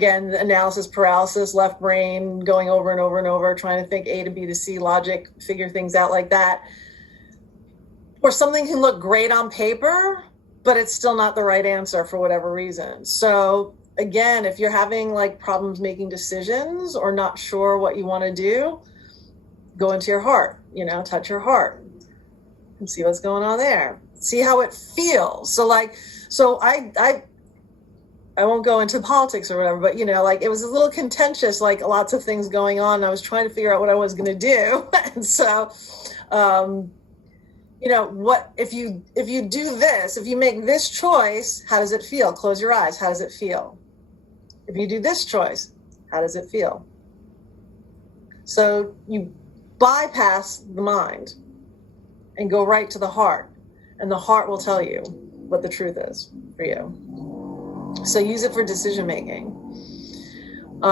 again, analysis paralysis, left brain going over and over and over, trying to think A to B to C logic, figure things out like that. Or something can look great on paper, but it's still not the right answer for whatever reason. So again, if you're having like problems making decisions or not sure what you want to do, go into your heart, touch your heart and see what's going on there. See how it feels. So I won't go into politics or whatever, but it was a little contentious, like lots of things going on. I was trying to figure out what I was going to do. And so, what if you do this, if you make this choice, how does it feel? Close your eyes. How does it feel? If you do this choice, how does it feel? So you bypass the mind and go right to the heart, and the heart will tell you what the truth is for you. So use it for decision making.